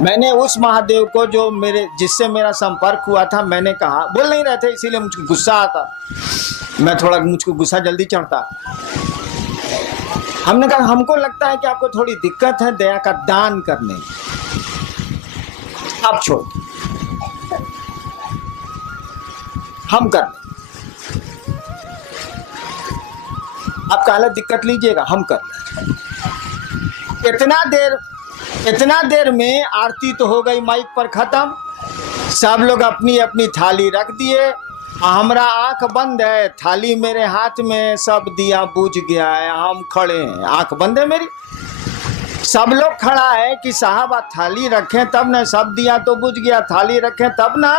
मैंने उस महादेव को जो जिससे मेरा संपर्क हुआ था, मैंने कहा, बोल नहीं रहे थे इसीलिए मुझको गुस्सा आता, मुझको गुस्सा जल्दी चढ़ता। हमने कहा हमको लगता है कि आपको थोड़ी दिक्कत है दया का दान करने, आप छोड़, हम कर लें, आप काला दिक्कत लीजिएगा, हम कर लें। इतना देर में आरती तो हो गई माइक पर खत्म, सब लोग अपनी अपनी थाली रख दिए, हमारा आंख बंद है, थाली मेरे हाथ में, सब दिया बुझ गया है, हम खड़े हैं, आंख बंद है मेरी, सब लोग खड़ा है कि साहब आप थाली रखें तब ना, सब दिया तो बुझ गया, थाली रखें तब ना।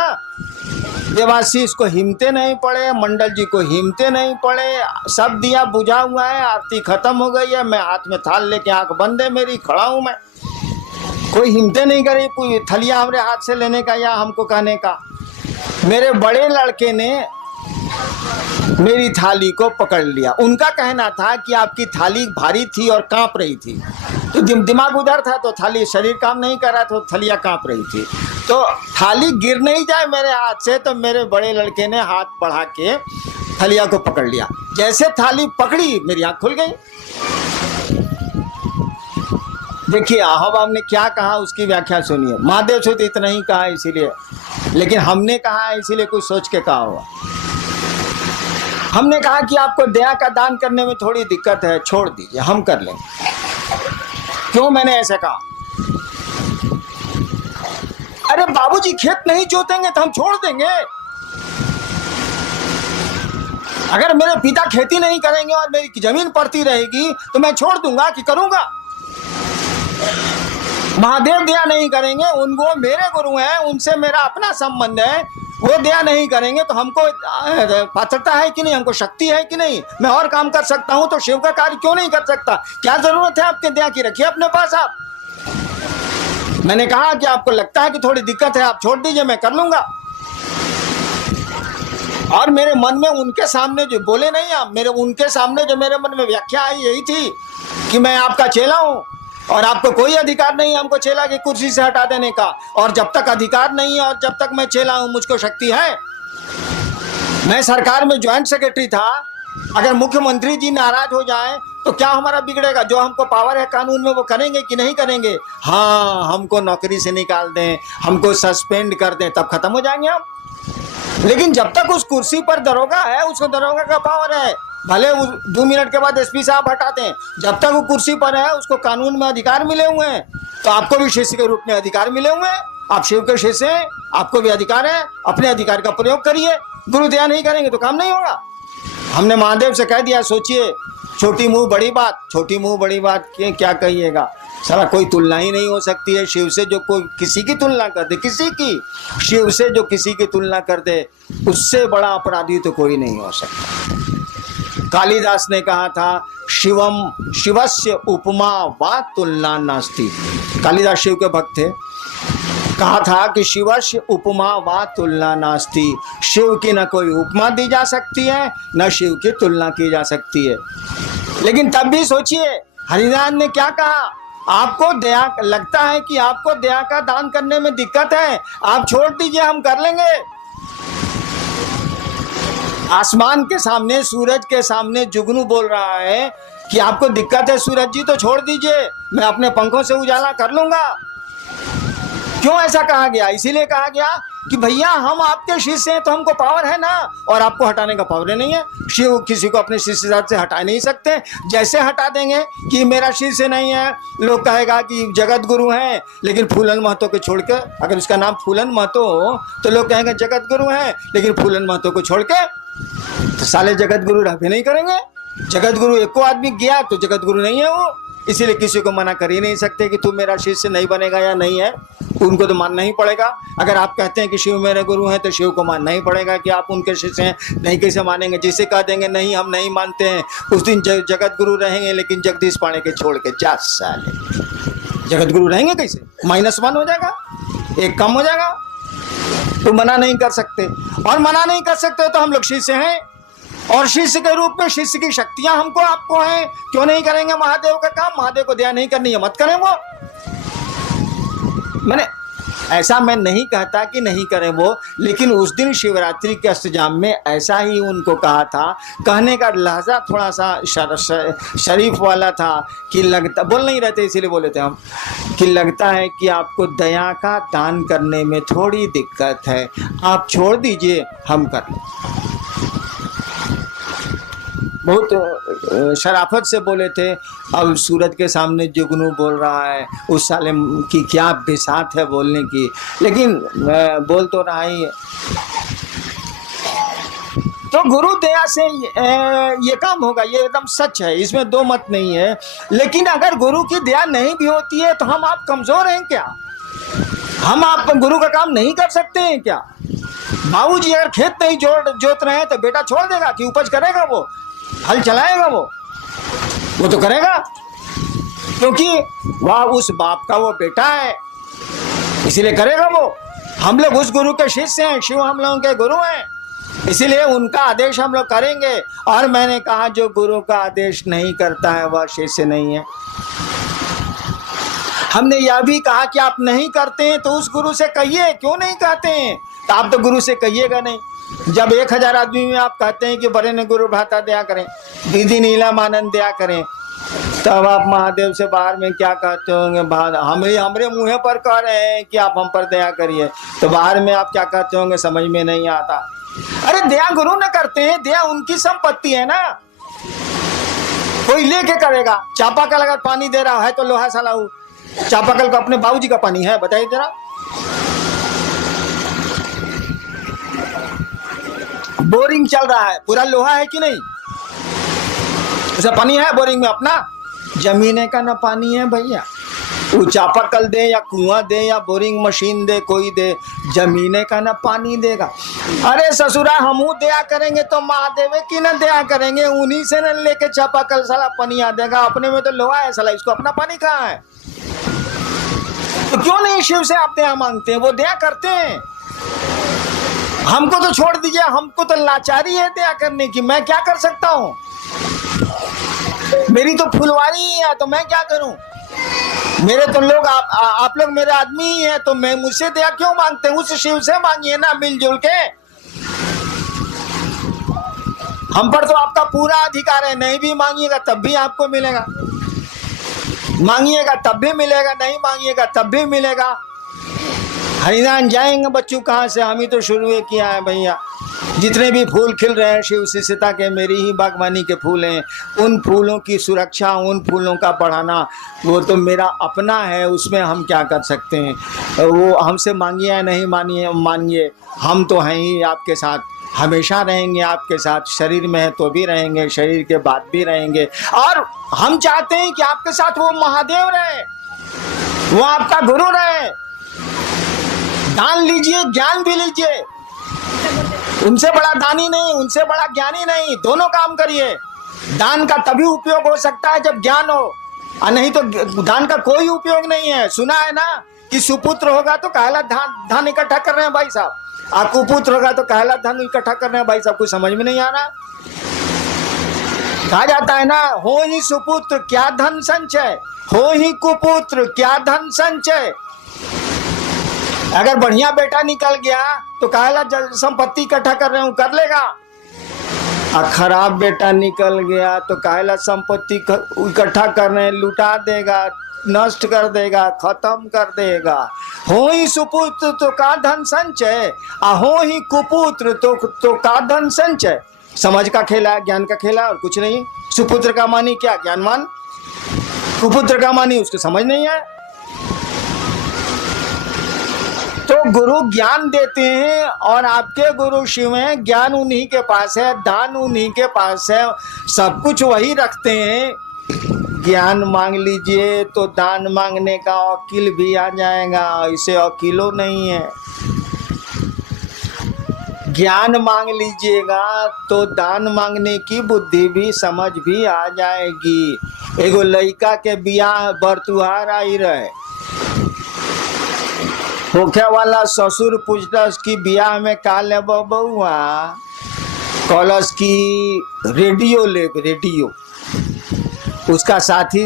देवाशीष को हिम्मते नहीं पड़े, मंडल जी को हिम्मते नहीं पड़े, सब दिया बुझा हुआ है, आरती खत्म हो गई है, मैं हाथ में थाल लेके, आंख बंद है मेरी, खड़ा हूं मैं, कोई हिम्मते नहीं करी कोई थलिया हमारे हाथ से लेने का या हमको कहने का। मेरे बड़े लड़के ने मेरी थाली को पकड़ लिया, उनका कहना था कि आपकी थाली भारी थी और कांप रही थी, तो दिमाग उधर था तो थाली, शरीर काम नहीं कर रहा तो थलिया कांप रही थी, तो थाली गिर नहीं जाए मेरे हाथ से, तो मेरे बड़े लड़के ने हाथ बढ़ा के थलिया को पकड़ लिया, जैसे थाली पकड़ी मेरी आंख खुल गई। देखिए अब हमने क्या कहा उसकी व्याख्या सुनिए, महादेव से तो इतना ही कहा इसीलिए, लेकिन हमने कहा है इसीलिए कुछ सोच के कहा होगा। हमने कहा कि आपको दया का दान करने में थोड़ी दिक्कत है, छोड़ दीजिए, हम कर लेंगे। क्यों मैंने ऐसा कहा? अरे बाबूजी खेत नहीं जोतेंगे तो हम छोड़ देंगे, अगर मेरे पिता खेती नहीं करेंगे और मेरी जमीन पड़ती रहेगी तो मैं छोड़ दूंगा कि करूंगा? महादेव दया नहीं करेंगे, उनको मेरे गुरु हैं, उनसे मेरा अपना संबंध है, वो दया नहीं करेंगे तो हमको पात्रता है कि नहीं, हमको शक्ति है कि नहीं, मैं और काम कर सकता हूं तो शिव का कार्य क्यों नहीं कर सकता? क्या जरूरत है आपके दया की? रखिए अपने पास आप। मैंने कहा कि आपको लगता है कि थोड़ी दिक्कत है, आप छोड़ दीजिए, मैं कर लूंगा। और मेरे मन में उनके सामने जो बोले नहीं आप, उनके सामने जो मेरे मन में व्याख्या आई यही थी कि मैं आपका चेला हूं और आपको कोई अधिकार नहीं है हमको चेला की कुर्सी से हटा देने का, और जब तक अधिकार नहीं है और जब तक मैं चेला हूं मुझको शक्ति है। मैं सरकार में ज्वाइंट सेक्रेटरी था, अगर मुख्यमंत्री जी नाराज हो जाए तो क्या हमारा बिगड़ेगा? जो हमको पावर है कानून में वो करेंगे कि नहीं करेंगे? हाँ, हमको नौकरी से निकाल दें, हमको सस्पेंड कर दें, तब खत्म हो जाएंगे हम। लेकिन जब तक उस कुर्सी पर दरोगा है, उसको दरोगा का पावर है, भले 2 मिनट के बाद एसपी साहब हटा दें, जब तक वो कुर्सी पर है उसको कानून में अधिकार मिले हुए हैं। तो आपको भी शिष्य के रूप में अधिकार मिले हुए हैं, आप शिव के शिष्य हैं, आपको भी अधिकार है, अपने अधिकार का प्रयोग करिए। गुरु दया नहीं करेंगे तो काम नहीं होगा। हमने महादेव से कह दिया, सोचिए, छोटी मुंह बड़ी बात, छोटी मुंह बड़ी बात क्या कहिएगा, सारा कोई तुलना ही नहीं हो सकती है शिव से। जो कोई किसी की तुलना कर दे, किसी की, शिव से जो किसी की तुलना कर दे, उससे बड़ा अपराधी तो कोई नहीं हो सकता। कालिदास ने कहा था, शिवस्य उपमा वा तुलना नास्ति। कालिदास शिव के भक्त थे, कहा था कि शिवस्य उपमा वा तुलना नास्ति, शिव की न कोई उपमा दी जा सकती है, न शिव की तुलना की जा सकती है। लेकिन तब भी सोचिए हरिनाथ ने क्या कहा, आपको दया लगता है कि आपको दया का दान करने में दिक्कत है, आप छोड़ दीजिए, हम कर लेंगे। आसमान के सामने, सूरज के सामने जुगनू बोल रहा है कि आपको दिक्कत है सूरज जी, तो छोड़ दीजिए, मैं अपने पंखों से उजाला कर लूंगा। क्यों ऐसा कहा गया? इसीलिए कहा गया कि भैया हम आपके शिष्य हैं तो हमको पावर है ना, और आपको हटाने का पावर नहीं है। शिव किसी को अपने शिष्य से हटा नहीं सकते। जैसे हटा देंगे कि मेरा शिष्य नहीं है, लोग कहेगा कि जगत गुरु हैं, लेकिन फूलन महतो को छोड़ के, अगर उसका नाम फूलन महतो हो तो लोग कहेंगे जगत गुरु हैं, लेकिन फूलन महतो को छोड़ के तो साले जगत गुरु रहबे नहीं करेंगे। जगत गुरु एको आदमी गया तो जगत गुरु नहीं है वो। इसीलिए किसी को मना कर ही नहीं सकते कि तू मेरा शिष्य नहीं बनेगा या नहीं है, उनको तो मानना ही पड़ेगा। अगर आप कहते हैं कि शिव मेरे गुरु हैं तो शिव को मानना ही पड़ेगा कि आप उनके शिष्य हैं। नहीं कैसे मानेंगे? जिसे कह देंगे नहीं हम नहीं मानते हैं, उस दिन जगत गुरु रहेंगे, लेकिन जगदीश पाणे के छोड़ के 4 साल जगत गुरु रहेंगे कैसे? -1 हो जाएगा, 1 कम हो जाएगा। तो मना नहीं कर सकते, और मना नहीं कर सकते तो हम लोग शिष्य हैं, और शिष्य के रूप में शिष्य की शक्तियां हमको आपको हैं। क्यों नहीं करेंगे महादेव का काम? महादेव को दया नहीं करनी है, मत करें वो। मैंने ऐसा मैं नहीं कहता कि नहीं करें वो, लेकिन उस दिन शिवरात्रि के अष्टजाम में ऐसा ही उनको कहा था। कहने का लहजा थोड़ा सा शरीफ वाला था कि लगता, बोल नहीं रहते इसीलिए बोले थे हम, कि लगता है कि आपको दया का दान करने में थोड़ी दिक्कत है, आप छोड़ दीजिए, हम कर लें। बहुत शराफत से बोले थे। अब सूरज के सामने जुगनू बोल रहा है, उस साले की क्या बिसात है बोलने की, लेकिन बोल तो रहा ही है। तो गुरु दया से ये काम होगा, ये एकदम सच है, इसमें दो मत नहीं है। लेकिन अगर गुरु की दया नहीं भी होती है तो हम आप कमजोर हैं क्या? हम आप गुरु का काम नहीं कर सकते हैं क्या? बाबूजी अगर खेत नहीं जोत रहे हैं तो बेटा छोड़ देगा कि उपज करेगा? वो हल चलाएगा? वो तो करेगा, क्योंकि वह उस बाप का वो बेटा है, इसीलिए करेगा वो। हम लोग उस गुरु के शिष्य हैं, शिव हम लोगों के गुरु हैं, इसीलिए उनका आदेश हम लोग करेंगे। और मैंने कहा जो गुरु का आदेश नहीं करता है वह शिष्य नहीं है। हमने यह भी कहा कि आप नहीं करते हैं तो उस गुरु से कहिए, क्यों नहीं कहते हैं? तो आप तो गुरु से कहिएगा नहीं। जब 1000 आदमी में आप कहते हैं कि बड़े ने गुरु भ्राता दया करें, दीदी नीला मानंद दया करें, तब आप महादेव से बाहर में क्या कहते होंगे? हमरे मुँह पर कह रहे हैं कि आप हम पर दया करिए, तो बाहर में आप क्या कहते होंगे? समझ में नहीं आता। अरे दया गुरु न करते हैं, दया उनकी संपत्ति है ना, कोई लेके करेगा। चापाकल अगर पानी दे रहा है तो लोहा साला चापाकल को अपने बाबूजी का पानी है? बताइए जरा। बोरिंग चल रहा है, पूरा लोहा है कि नहीं? ऐसा पानी है बोरिंग में अपना? जमीने का ना पानी है भैया। वो चापाकल दे या कुआं दे या बोरिंग मशीन दे, कोई दे, जमीने का ना पानी देगा। अरे ससुरा हमू दया करेंगे तो महादेव की ना दया करेंगे, उन्हीं से न लेके चापाकल साला पानी आ देगा। अपने में तो लोहा है साला, इसको अपना पानी कहाँ है? तो क्यों नहीं शिव से आप दया मांगते हैं? वो दया करते हैं। हमको तो छोड़ दीजिए, हमको तो लाचारी है दया करने की, मैं क्या कर सकता हूँ? मेरी तो फुलवारी ही है, तो मैं क्या करूं? मेरे तो लोग आप लोग मेरे आदमी ही हैं, तो मैं मुझसे दया क्यों मांगते हैं? उस शिव से मांगिए ना मिलजुल के। हम पर तो आपका पूरा अधिकार है, नहीं भी मांगिएगा तब भी आपको मिलेगा, मांगिएगा तब भी मिलेगा, नहीं मांगिएगा तब भी मिलेगा। हरिनाम जाएंगे बच्चों कहाँ से? हम ही तो शुरू किया है भैया। जितने भी फूल खिल रहे हैं शिव शिष्यता के, मेरी ही बागवानी के फूल हैं। उन फूलों की सुरक्षा, उन फूलों का बढ़ाना वो तो मेरा अपना है, उसमें हम क्या कर सकते हैं? वो हमसे मांगिए या नहीं मानिए, हम तो हैं ही आपके साथ, हमेशा रहेंगे आपके साथ। शरीर में है तो भी रहेंगे, शरीर के बाद भी रहेंगे। और हम चाहते हैं कि आपके साथ वो महादेव रहे, वो आपका गुरु रहे। दान लीजिए, ज्ञान भी लीजिए। उनसे बड़ा दानी नहीं, उनसे बड़ा ज्ञानी नहीं, दोनों काम करिए। दान का तभी उपयोग हो सकता है जब ज्ञान हो, और नहीं तो दान का कोई उपयोग नहीं है। सुना है ना कि सुपुत्र होगा तो कहला धान इकट्ठा कर रहे हैं भाई साहब, और कुपुत्र होगा तो कहला धन इकट्ठा कर रहे हैं भाई साहब। कुछ समझ में नहीं आ रहा। कहा जाता है ना, हो ही सुपुत्र क्या धन संचय, हो ही कुपुत्र क्या धन संचय। अगर बढ़िया बेटा निकल गया तो कहला संपत्ति इकट्ठा कर रहे हूं, कर लेगा। और खराब बेटा निकल गया तो कहला संपत्ति इकट्ठा कर रहे हैं, लुटा देगा, नष्ट कर देगा, खत्म कर देगा। हो ही सुपुत्र तो का धन संचय, आ हो ही कुपुत्र तो का धन संचय। समझ का खेला है, ज्ञान का खेला, और कुछ नहीं। सुपुत्र का मानी क्या? ज्ञानवान। कुपुत्र का मानी उसको समझ नहीं है। तो गुरु ज्ञान देते हैं, और आपके गुरु शिव हैं, ज्ञान उन्हीं के पास है, दान उन्हीं के पास है, सब कुछ वही रखते हैं। ज्ञान मांग लीजिए तो दान मांगने का वकील भी आ जाएगा, इसे वकीलो नहीं है। ज्ञान मांग लीजिएगा तो दान मांगने की बुद्धि भी, समझ भी आ जाएगी। एगो लड़का के बियाह बरतुहार आई रहे, होखे वाला ससुर पूछलस कि बियाह में का ले बउआ? कहलस कि रेडियो ले, रेडियो। उसका साथी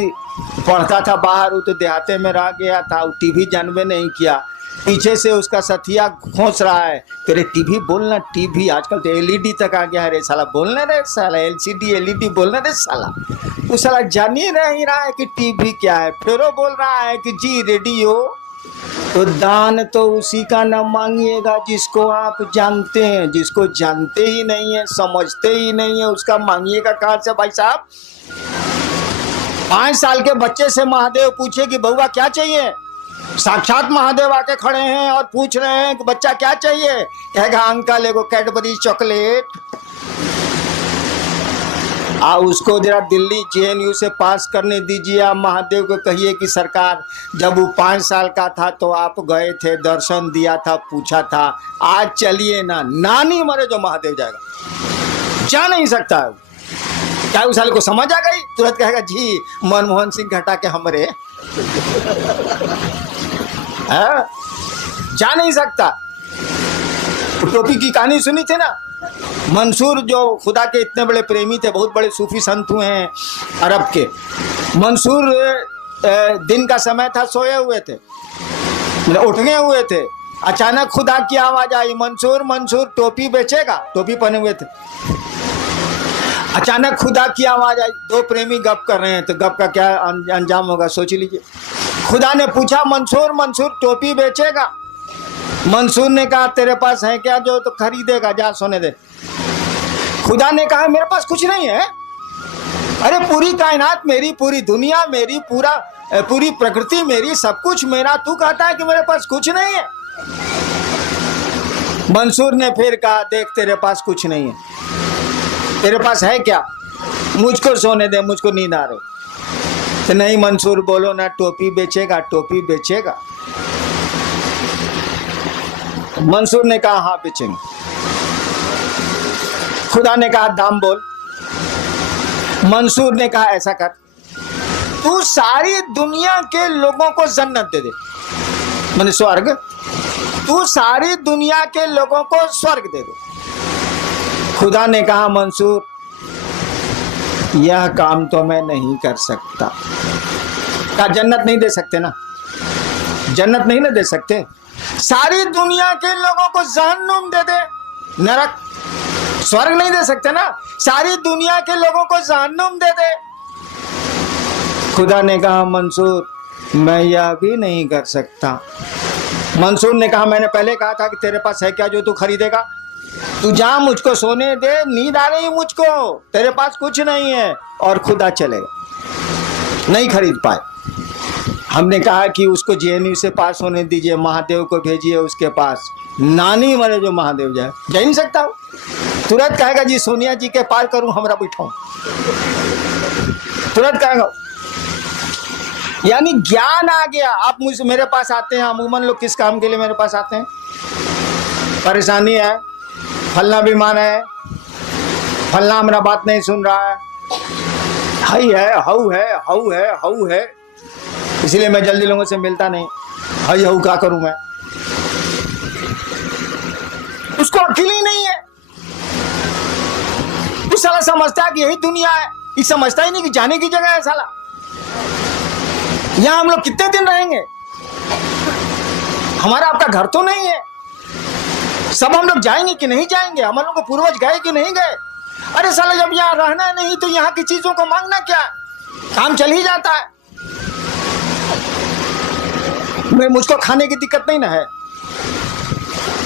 पढ़ता था बाहर, वो तो देहाते में रह गया था, वो टीवी जानबे नहीं किया। पीछे से उसका सथिया खोस रहा है, तेरे टीवी बोलना, टीवी आजकल तो एलईडी तक आ गया है रे साला, बोलना रे साला, एलसीडी एलईडी बोलना रे साला। वो साला जान ही नहीं रहा है कि टीवी क्या है, फिर वो बोल रहा है कि जी रेडियो। तो दान तो उसी का न मांगिएगा जिसको आप जानते हैं, जिसको जानते ही नहीं है, समझते ही नहीं है, उसका मांगिएगा कहाँ से भाई साहब। 5 साल के बच्चे से महादेव पूछे कि बउआ क्या चाहिए, साक्षात महादेव आके खड़े हैं और पूछ रहे हैं कि बच्चा क्या चाहिए, कहेगा अंकल एगो कैडबरी चॉकलेट। उसको जरा दिल्ली जेएनयू से पास करने दीजिए। आप महादेव को कहिए कि सरकार, जब वो 5 साल का था तो आप गए थे, दर्शन दिया था, पूछा था, आज चलिए ना, नानी मरे जो महादेव जाएगा, जा नहीं सकता है। क्या उस साल को समझ आ गई, तुरंत कहेगा जी मनमोहन सिंह घटा के हमरे जा नहीं सकता। टोपी की कहानी सुनी थी ना, मंसूर जो खुदा के इतने बड़े प्रेमी थे, बहुत बड़े सूफी संत हुए हैं अरब के। मंसूर दिन का समय था, सोए हुए थे, उठ गए हुए थे, अचानक खुदा की आवाज आई, मंसूर मंसूर टोपी बेचेगा, टोपी पहने हुए थे। अचानक खुदा की आवाज आई, 2 प्रेमी गप कर रहे हैं, तो गप का क्या अंजाम होगा सोच लीजिए। खुदा ने पूछा मंसूर मंसूर टोपी बेचेगा। मंसूर ने कहा तेरे पास है क्या जो तो खरीदेगा, जा सोने दे। खुदा ने कहा मेरे पास कुछ नहीं है। अरे पूरी कायनात मेरी, पूरी दुनिया मेरी, पूरी प्रकृति मेरी, सब कुछ मेरा, तू कहता है कि मेरे पास कुछ नहीं है। मंसूर ने फिर कहा देख तेरे पास कुछ नहीं है, तेरे पास है क्या, मुझको सोने दे, मुझको नींद आ रही। तो नहीं मंसूर बोलो ना, टोपी बेचेगा, टोपी बेचेगा। मंसूर ने कहा हाँ बेचेंगे। खुदा ने कहा दाम बोल। मंसूर ने कहा ऐसा कर, तू सारी दुनिया के लोगों को जन्नत दे दे, माने स्वर्ग, तू सारी दुनिया के लोगों को स्वर्ग दे दे। खुदा ने कहा मंसूर यह काम तो मैं नहीं कर सकता। कहा जन्नत नहीं दे सकते ना, जन्नत नहीं ना दे सकते, सारी दुनिया के लोगों को जहन्नुम दे दे, नरक, स्वर्ग नहीं दे सकते ना, सारी दुनिया के लोगों को जहन्नुम दे दे। खुदा ने कहा मंसूर मैं यह भी नहीं कर सकता। मंसूर ने कहा मैंने पहले कहा था कि तेरे पास है क्या जो तू खरीदेगा, तू जा मुझको सोने दे, नींद आ रही मुझको, तेरे पास कुछ नहीं है। और खुदा चलेगा, नहीं खरीद पाए। हमने कहा कि उसको जेएनयू से पास होने दीजिए, महादेव को भेजिए उसके पास, नानी मरे जो महादेव जाए, जा नहीं सकता हूँ। तुरंत कहेगा जी सोनिया जी के पार करूं, हमरा बैठाऊं, तुरंत कहेगा। यानी ज्ञान आ गया। आप मुझसे मेरे पास आते हैं, अमूमन लोग किस काम के लिए मेरे पास आते हैं, परेशानी है, फलना बीमार है, फलना हमारा बात नहीं सुन रहा है, हई है, हऊ है, हऊ है, हऊ है, इसलिए मैं जल्दी लोगों से मिलता नहीं। हई हऊ क्या करूं मैं, उसको अकेले ही नहीं है। उस साला समझता है कि यही दुनिया है, ये समझता ही नहीं कि जाने की जगह है साला। यहां हम लोग कितने दिन रहेंगे, हमारा आपका घर तो नहीं है, सब हम लोग जाएंगे कि नहीं जाएंगे, हम लोग को पूर्वज गए कि नहीं गए। अरे साला जब यहाँ रहना नहीं तो यहाँ की चीजों को मांगना क्या, काम चल ही जाता है। मुझको खाने की दिक्कत नहीं ना है,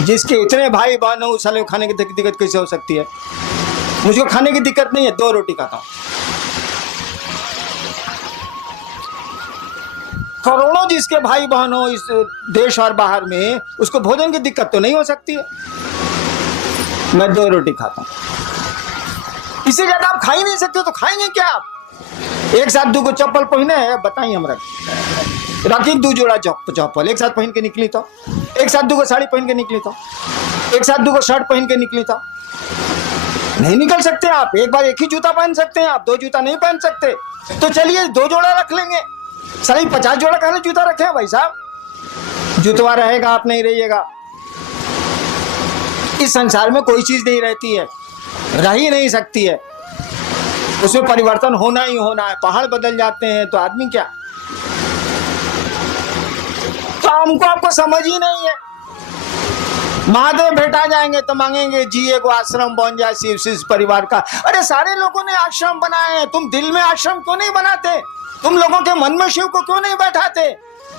जिसके इतने भाई बहन हो उस साले को खाने की दिक्कत कैसे हो सकती है। मुझको खाने की दिक्कत नहीं है, 2 रोटी खाता हूं। करोड़ों जिसके भाई बहन हो इस देश और बाहर में, उसको भोजन की दिक्कत तो नहीं हो सकती है। मैं 2 रोटी खाता हूं, इससे ज्यादा आप खा ही नहीं सकते, तो खाएंगे क्या आप। एक साथ 2 चप्पल पहने है, बताइए हमरा, राखी 2 जोड़ा चप्पल एक साथ पहन के निकली तो, एक साथ 2 साड़ी पहन के निकली तो, एक साथ 2 शर्ट पहन के निकली तो, नहीं निकल सकते आप। एक बार एक ही जूता पहन सकते हैं आप, 2 जूता नहीं पहन सकते। तो चलिए 2 जोड़ा रख लेंगे, सारी 50 जोड़ा कहने जूता रखे हैं भाई साहब। जूतवा रहेगा, आप नहीं रहिएगा। इस संसार में कोई चीज नहीं रहती है, रह ही नहीं सकती है। उसमें परिवर्तन होना ही होना है। पहाड़ बदल जाते हैं तो आदमी क्या। तो हमको आपको समझ ही नहीं है। महादेव भेटा जाएंगे तो मांगेंगे जी एक आश्रम बन जाए शिव परिवार का। अरे सारे लोगों ने आश्रम बनाए हैं, तुम दिल में आश्रम क्यों नहीं बनाते? तुम लोगों के मन में शिव को क्यों नहीं बैठाते?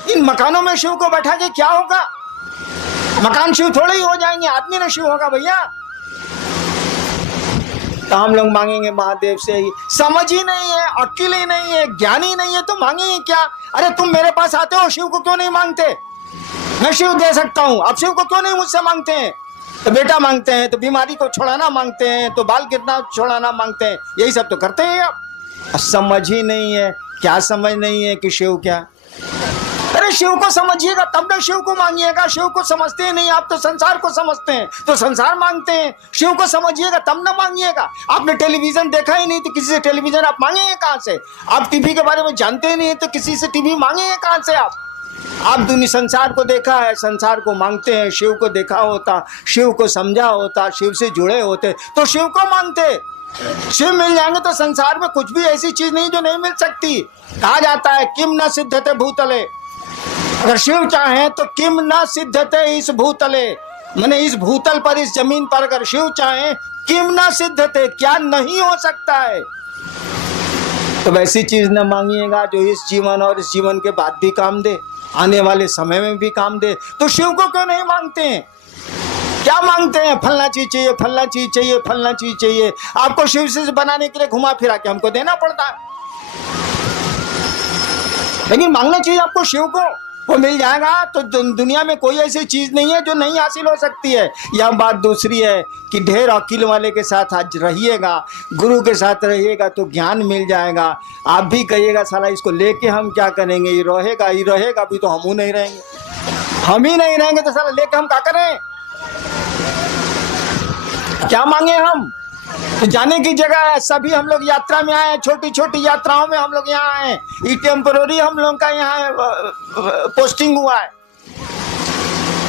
इन मकानों में शिव को बैठा के क्या होगा? मकान शिव थोड़े ही हो जाएंगे, आदमी ने शिव होगा भैया। तो हम लोग मांगेंगे महादेव से ही। समझ ही नहीं है, अक्ल ही नहीं है, ज्ञान ही नहीं है तो मांगेंगे क्या? अरे तुम मेरे पास आते हो, शिव को क्यों नहीं मांगते? मैं शिव दे सकता हूं, आप शिव को क्यों नहीं मुझसे मांगते हैं? तो बेटा मांगते हैं, तो बीमारी को छुड़ाना मांगते हैं, तो बाल गिरना छुड़ाना मांगते हैं, यही सब तो करते हैं आप। समझ ही नहीं है। क्या समझ नहीं है कि शिव क्या? अरे शिव को समझिएगा तब ना शिव को मांगिएगा। शिव को समझते ही नहीं आप, तो संसार को समझते हैं तो संसार मांगते हैं। शिव को समझिएगा तब ना मांगिएगा। आपने टेलीविजन देखा ही नहीं तो किसी से टेलीविजन आप मांगेंगे कहां से? आप टीवी के बारे में जानते ही नहीं तो किसी से टीवी मांगेंगे कहां से आप दुनिया संसार को देखा है, संसार को मांगते हैं। शिव को देखा होता, शिव को समझा होता, शिव से जुड़े होते तो शिव को मांगते। शिव मिल जाएंगे तो संसार में कुछ भी ऐसी चीज नहीं जो नहीं मिल सकती। कहा जाता है किम न सिद्धते भूतले, अगर शिव चाहे तो किम न सिद्धते इस भूतले, माने इस भूतल पर, इस जमीन पर अगर शिव चाहे किम न सिद्धते, क्या नहीं हो सकता है। तो वैसी चीज न मांगिएगा जो इस जीवन और इस जीवन के बाद भी काम दे, आने वाले समय में भी काम दे। तो शिव को क्यों नहीं मांगते हैं? क्या मांगते हैं? फलना चीज चाहिए, फलना चीज चाहिए, फलना चीज चाहिए। आपको शिव से बनाने के लिए घुमा फिरा के हमको देना पड़ता है, लेकिन मांगना चाहिए आपको शिव को, वो मिल जाएगा। तो दुनिया में कोई ऐसी चीज नहीं है जो नहीं हासिल हो सकती है। यह बात दूसरी है कि ढेर अकील वाले के साथ आज रहिएगा, गुरु के साथ रहिएगा तो ज्ञान मिल जाएगा। आप भी कहिएगा साला इसको लेके हम क्या करेंगे, ये रहेगा अभी तो हम नहीं रहेंगे, हम ही नहीं रहेंगे तो साला लेके हम क्या करें? क्या मांगे हम? तो जाने की जगह है, सभी हम लोग यात्रा में आए हैं, छोटी छोटी यात्राओं में हम लोग यहाँ आए हैं। ये टेम्पोररी हम लोग का यहाँ पोस्टिंग हुआ है,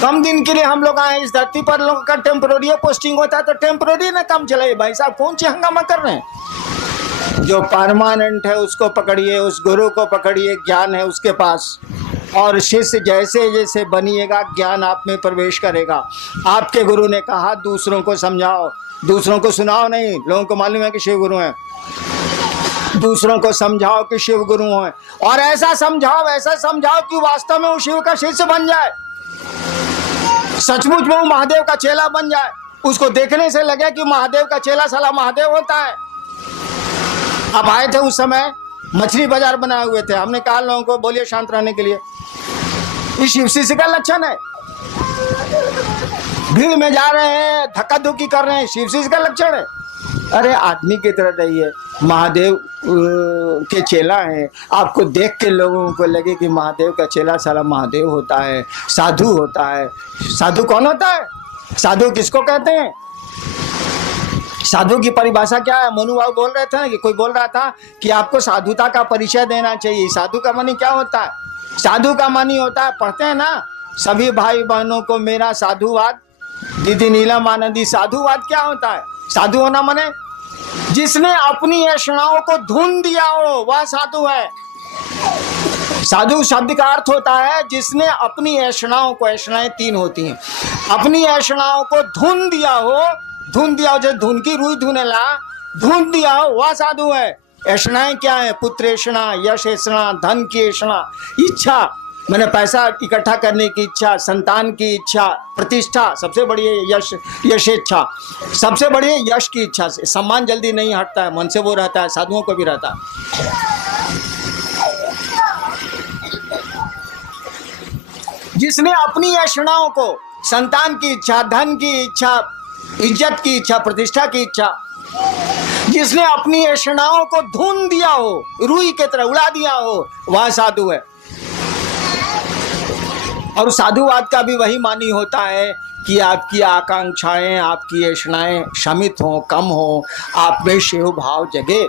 कम दिन के लिए हम लोग आए इस धरती पर। लोगों का टेम्पोररी पोस्टिंग होता है तो टेम्पोररी ना काम चलाइए भाई साहब, कौन सी हंगामा कर रहे हैं? जो परमानेंट है उसको पकड़िए, उस गुरु को पकड़िए, ज्ञान है उसके पास। और शिष्य जैसे जैसे बनिएगा ज्ञान आप में प्रवेश करेगा। आपके गुरु ने कहा दूसरों को समझाओ, दूसरों को सुनाओ नहीं। लोगों को मालूम है कि शिव गुरु हैं, दूसरों को समझाओ कि शिव गुरु हैं, और ऐसा समझाओ कि वास्तव में वो शिव का शिष्य बन जाए, सचमुच में वो महादेव का चेला बन जाए। उसको देखने से लगे कि महादेव का चेला साला महादेव होता है। अब आए थे उस समय, मछली बाजार बनाए हुए थे, हमने कहा लोगों को बोलिए शांत रहने के लिए, ये शिव शिष्य का लक्षण है। भीड़ में जा रहे हैं, धक्का धुक्की कर रहे हैं, शिव शिष्य का लक्षण है। अरे आदमी की तरह रहिए, महादेव के चेला हैं। आपको देख के लोगों को लगे कि महादेव का चेला साला महादेव होता है, साधु होता है। साधु कौन होता है? साधु किसको कहते हैं? साधु की परिभाषा क्या है? मनु बाबू बोल रहे थे ना, कि कोई बोल रहा था कि आपको साधुता का परिचय देना चाहिए। साधु का मानी क्या होता है? साधु का मानी होता है, पढ़ते हैं ना, सभी भाई बहनों को मेरा साधुवाद। दीदी नीलम आनंदी, साधुवाद क्या होता है? साधु होना माने जिसने अपनी ऐषणाओं को धुन दिया हो वह साधु है। साधु शब्द का अर्थ होता है जिसने अपनी ऐषणाओं को, ऐषणाएं तीन होती हैं, अपनी ऐषणाओं को धुन दिया हो जो धुन की रुई धुनेला, धुन दिया हो वह साधु है। ऐषणाएं क्या है? पुत्र ऐषणा, यश ऐषणा, धन की ऐषणा, इच्छा मैंने पैसा इकट्ठा करने की इच्छा, संतान की इच्छा, प्रतिष्ठा, सबसे बड़ी है यश इच्छा, सबसे बड़ी है यश की इच्छा। से सम्मान जल्दी नहीं हटता है, मन से वो रहता है, साधुओं को भी रहता है। जिसने अपनी ऐषणाओं को, संतान की इच्छा, धन की इच्छा, इज्जत की इच्छा, प्रतिष्ठा की इच्छा, जिसने अपनी ऐषणाओं को धुन दिया हो, रुई की तरह उड़ा दिया हो, वह साधु है। और साधुवाद का भी वही मानी होता है कि आपकी आकांक्षाएं, आपकी ऐषणाएं शमित हो, कम हो, आप में शिव भाव जगे।